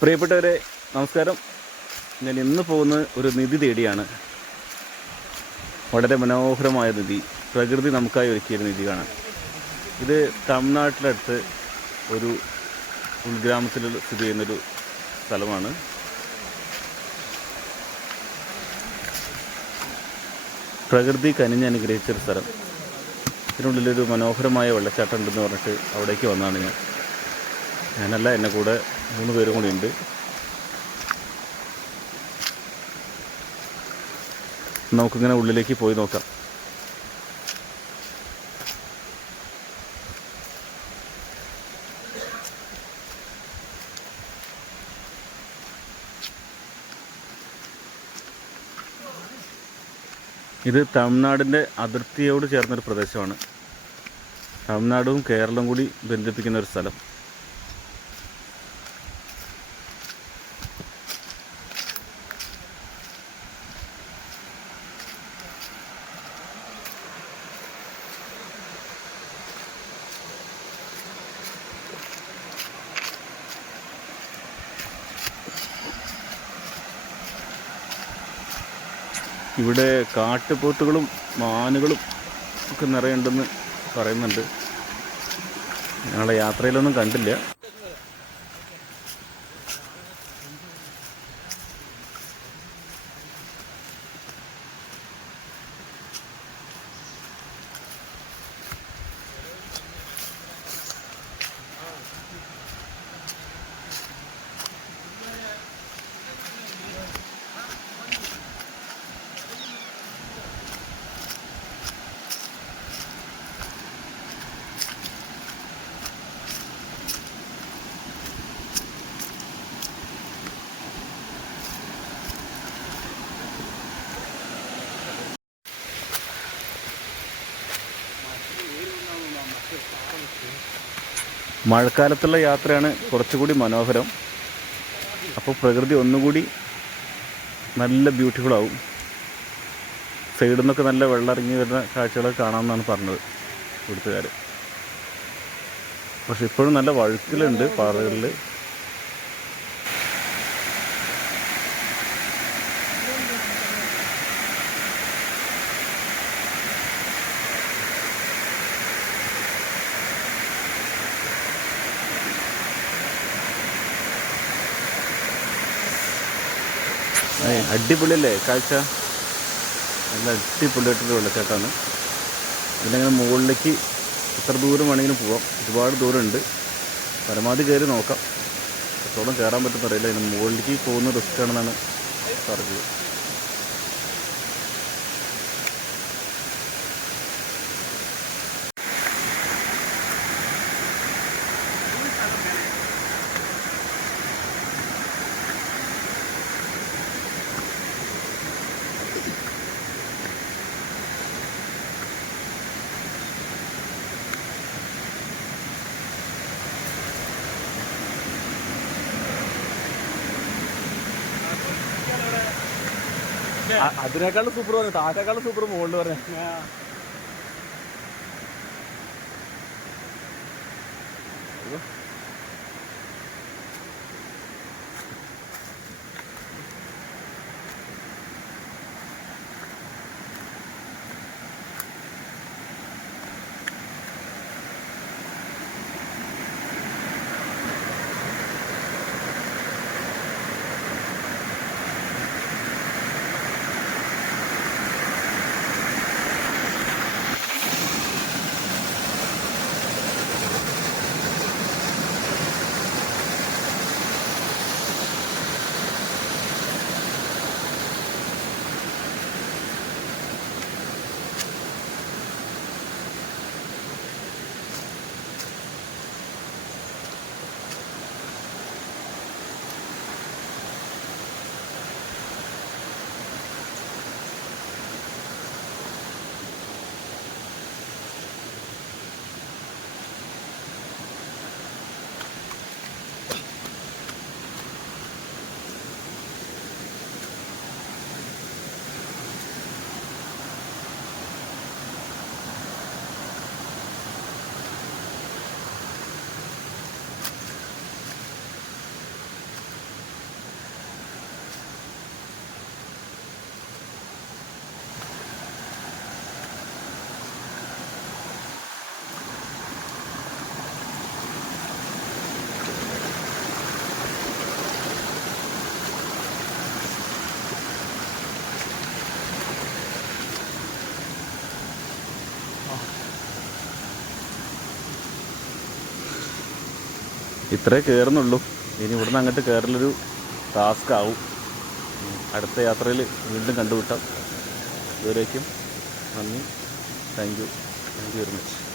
പ്രിയപ്പെട്ടവരെ നമസ്കാരം. ഞാൻ ഇന്ന് പോകുന്ന ഒരു നിധി തേടിയാണ്. വളരെ മനോഹരമായ നിധി. പ്രകൃതി നമുക്കായി ഒരുക്കിയൊരു നിധി കാണാൻ ഇത് തമിഴ്നാട്ടിലടുത്ത് ഒരു ഉൾഗ്രാമത്തിൽ സ്ഥിതി ചെയ്യുന്നൊരു സ്ഥലമാണ്. പ്രകൃതി കനിഞ്ഞ് അനുഗ്രഹിച്ചൊരു സ്ഥലം. ഇതിനുള്ളിലൊരു മനോഹരമായ വെള്ളച്ചാട്ടം ഉണ്ടെന്ന് പറഞ്ഞിട്ട് അവിടേക്ക് വന്നതാണ് ഞാൻ. ഞാനല്ല എന്നെ കൂടെ മൂന്ന് പേരും കൂടി ഉണ്ട്. നമുക്കിങ്ങനെ ഉള്ളിലേക്ക് പോയി നോക്കാം. ഇത് തമിഴ്നാടിന്റെ അതിർത്തിയോട് ചേർന്നൊരു പ്രദേശമാണ്. തമിഴ്നാടും കേരളവും കൂടി ബന്ധിപ്പിക്കുന്ന ഒരു സ്ഥലം. ഇവിടെ കാട്ടുപോത്തുകളും മാനുകളും ഒക്കെ നിറയുണ്ടെന്ന് പറയുന്നുണ്ട്. ഞങ്ങളുടെ യാത്രയിലൊന്നും കണ്ടില്ല. മഴക്കാലത്തുള്ള യാത്രയാണ് കുറച്ചുകൂടി മനോഹരം. അപ്പോൾ പ്രകൃതി ഒന്നുകൂടി നല്ല ബ്യൂട്ടിഫുൾ ആവും സൈഡിൽ നിന്നൊക്കെ നല്ല വെള്ളം ഇറങ്ങി വരുന്ന കാഴ്ചകളൊക്കെ കാണാമെന്നാണ് പറഞ്ഞത് ഇവിടുത്തുകാർ പക്ഷെ ഇപ്പോഴും നല്ല വഴുക്കലുണ്ട് പാറകളിൽ അടിപൊളിയല്ലേ കാഴ്ച? നല്ല അടിപൊളിയായിട്ടൊരു വെള്ളച്ചാട്ടമാണ്. ഇതിനങ്ങനെ മുകളിലേക്ക് എത്ര ദൂരം വേണമെങ്കിലും പോവാം. ഒരുപാട് ദൂരമുണ്ട്. പരമാവധി കയറി നോക്കാം. എത്രത്തോളം കയറാൻ പറ്റുന്നറിയില്ല ഇതിന് മുകളിലേക്ക് പോകുന്ന റിസ്ക് ആണെന്നാണ് പറഞ്ഞത്. അതിനേക്കാളും സൂപ്പർ പറഞ്ഞു താറ്റേക്കാളും സൂപ്പർ മുകളിൽ പറഞ്ഞു. അയ്യോ ഇത്രേ കയറുന്നുള്ളൂ ഇനി ഇവിടുന്ന് അങ്ങോട്ട് കയറലൊരു ടാസ്ക് ആവും. അടുത്ത യാത്രയിൽ വീണ്ടും കണ്ടുമുട്ടാം. ഇതുവരേക്കും നന്ദി. Thank you thank you very much